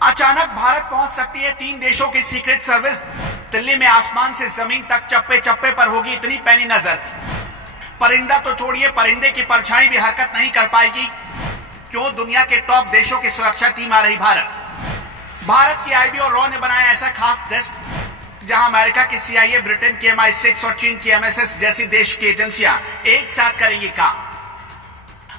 अचानक भारत पहुंच सकती है 3 देशों की सीक्रेट सर्विस। दिल्ली में आसमान से जमीन तक चप्पे चप्पे पर होगी इतनी पैनी नजर। परिंदा तो छोड़िए, परिंदे की परछाई भी हरकत नहीं कर पाएगी। क्यों? दुनिया के टॉप देशों की सुरक्षा टीम आ रही भारत की आईबी और रॉ ने बनाया ऐसा खास डेस्क जहां अमेरिका की CIA, ब्रिटेन की MI6 और चीन की MSS जैसी देश की एजेंसियां एक साथ करेंगी काम।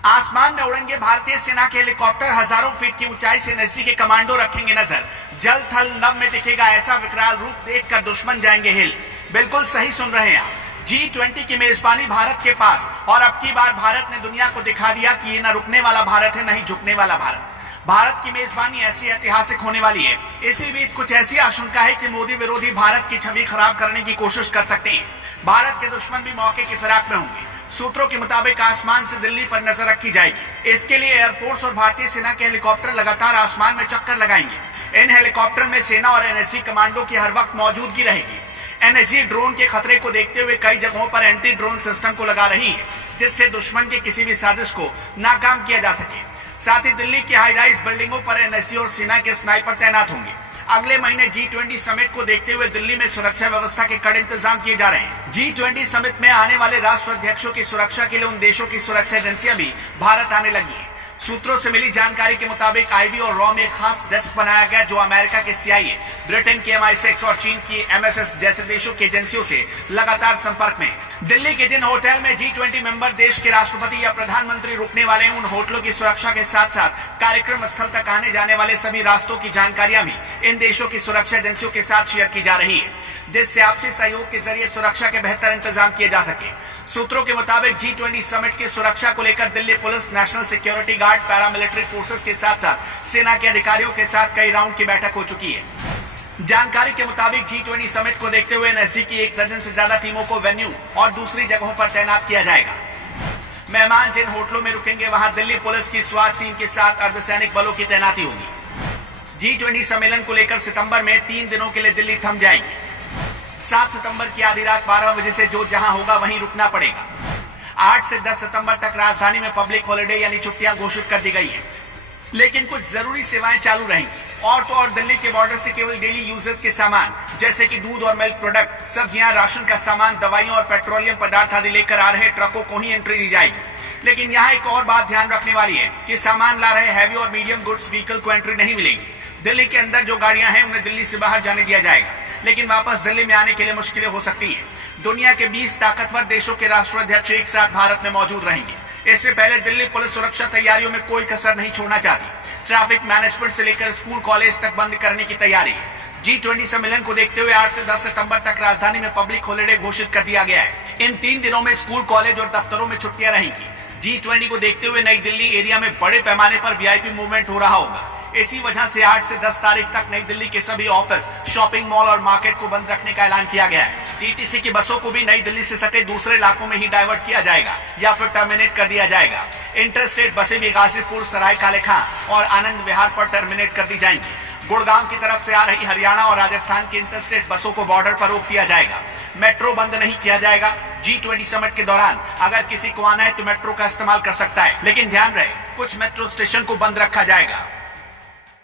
आसमान में उड़ेंगे भारतीय सेना के हेलीकॉप्टर, हजारों फीट की ऊंचाई से NSG के कमांडो रखेंगे नजर। जल थल नभ में दिखेगा ऐसा विकराल रूप, देखकर दुश्मन जाएंगे हिल। बिल्कुल सही सुन रहे हैं आप। G20 की मेजबानी भारत के पास, और अब की बार भारत ने दुनिया को दिखा दिया कि ये न रुकने वाला भारत है, न ही झुकने वाला भारत। भारत की मेजबानी ऐसी ऐतिहासिक होने वाली है। इसी बीच कुछ ऐसी आशंका है कि मोदी विरोधी भारत की छवि खराब करने की कोशिश कर सकते हैं। भारत के दुश्मन भी मौके की फिराक में होंगे। सूत्रों के मुताबिक आसमान से दिल्ली पर नजर रखी जाएगी। इसके लिए एयरफोर्स और भारतीय सेना के हेलीकॉप्टर लगातार आसमान में चक्कर लगाएंगे। इन हेलीकॉप्टर में सेना और NSG कमांडो की हर वक्त मौजूदगी रहेगी। NSG ड्रोन के खतरे को देखते हुए कई जगहों पर एंटी ड्रोन सिस्टम को लगा रही है, जिससे दुश्मन की किसी भी साजिश को नाकाम किया जा सके। साथ ही दिल्ली की हाई राइज बिल्डिंगों पर NSG और सेना के स्नाइपर तैनात होंगे। अगले महीने G20 समिट को देखते हुए दिल्ली में सुरक्षा व्यवस्था के कड़े इंतजाम किए जा रहे हैं। G20 समिट में आने वाले राष्ट्र अध्यक्षों की सुरक्षा के लिए उन देशों की सुरक्षा एजेंसियां भी भारत आने लगी हैं। सूत्रों से मिली जानकारी के मुताबिक आईबी और रॉ में खास डेस्क बनाया गया जो अमेरिका के CIA, ब्रिटेन की MI6 और चीन की MSS जैसे देशों की एजेंसियों से लगातार संपर्क में है। दिल्ली के जिन होटल में G20 मेंबर देश के राष्ट्रपति या प्रधानमंत्री रुकने वाले हैं, उन होटलों की सुरक्षा के साथ साथ कार्यक्रम स्थल तक आने जाने वाले सभी रास्तों की जानकारियां भी इन देशों की सुरक्षा एजेंसियों के साथ शेयर की जा रही है, जिससे आपसी सहयोग के जरिए सुरक्षा के बेहतर इंतजाम किए जा सके। सूत्रों के मुताबिक G20 समिट की सुरक्षा को लेकर Delhi police, national security guard, paramilitary forces के साथ साथ सेना के अधिकारियों के साथ कई राउंड की बैठक हो चुकी है। जानकारी के मुताबिक G20 समिट को देखते हुए NSG की 1 दर्जन से ज्यादा टीमों को वेन्यू और दूसरी जगहों पर तैनात किया जाएगा। मेहमान जिन होटलों में रुकेंगे वहां दिल्ली पुलिस की स्वाट टीम के साथ अर्धसैनिक बलों की तैनाती होगी। G20 सम्मेलन को लेकर सितंबर में 3 दिनों के लिए दिल्ली थम जाएगी। 7 सितंबर की आधी रात 12 बजे से जो जहां होगा वहीं रुकना पड़ेगा। 8 से 10 सितंबर तक राजधानी में पब्लिक हॉलिडे यानी छुट्टियां घोषित कर दी गई है, लेकिन कुछ जरूरी सेवाएं चालू रहेंगी। और तो और दिल्ली के बॉर्डर से केवल डेली यूजेस के सामान जैसे कि दूध और मिल्क प्रोडक्ट, सब्जियां, राशन का सामान, दवाइयों और पेट्रोलियम पदार्थ आदि लेकर आ रहे ट्रकों को ही एंट्री दी जाएगी। लेकिन यहाँ एक और बात ध्यान रखने वाली है कि सामान ला रहे हैवी और मीडियम गुड्स व्हीकल को एंट्री नहीं मिलेगी। दिल्ली के अंदर जो गाड़ियां हैं उन्हें दिल्ली से बाहर जाने दिया जाएगा, लेकिन वापस दिल्ली में आने के लिए मुश्किलें हो सकती है। दुनिया के 20 ताकतवर देशों के राष्ट्राध्यक्ष एक साथ भारत में मौजूद रहेंगे। इससे पहले दिल्ली पुलिस सुरक्षा तैयारियों में कोई कसर नहीं छोड़ना चाहती। ट्रैफिक मैनेजमेंट से लेकर स्कूल कॉलेज तक बंद करने की तैयारी है। G20 सम्मेलन को देखते हुए 8 से 10 सितंबर तक राजधानी में पब्लिक हॉलिडे घोषित कर दिया गया है। इन 3 दिनों में स्कूल, कॉलेज और दफ्तरों में छुट्टियां रहेंगी। G20 को देखते हुए नई दिल्ली एरिया में बड़े पैमाने पर VIP मूवमेंट हो रहा होगा। इसी वजह से 8 से 10 तारीख तक नई दिल्ली के सभी ऑफिस, शॉपिंग मॉल और मार्केट को बंद रखने का ऐलान किया गया है। TTC की बसों को भी नई दिल्ली से सटे दूसरे इलाकों में ही डाइवर्ट किया जाएगा या फिर टर्मिनेट कर दिया जाएगा। इंटरस्टेट बसें भी गाजीपुर, सराय काले खां और आनंद विहार पर टर्मिनेट कर दी जाएंगी। गुड़गांव की तरफ से आ रही हरियाणा और राजस्थान की इंटरस्टेट बसों को बॉर्डर पर रोक दिया जाएगा। मेट्रो बंद नहीं किया जाएगा। G20 समिट के दौरान अगर किसी को आना है तो मेट्रो का इस्तेमाल कर सकता है, लेकिन ध्यान रहे कुछ मेट्रो स्टेशन को बंद रखा जाएगा।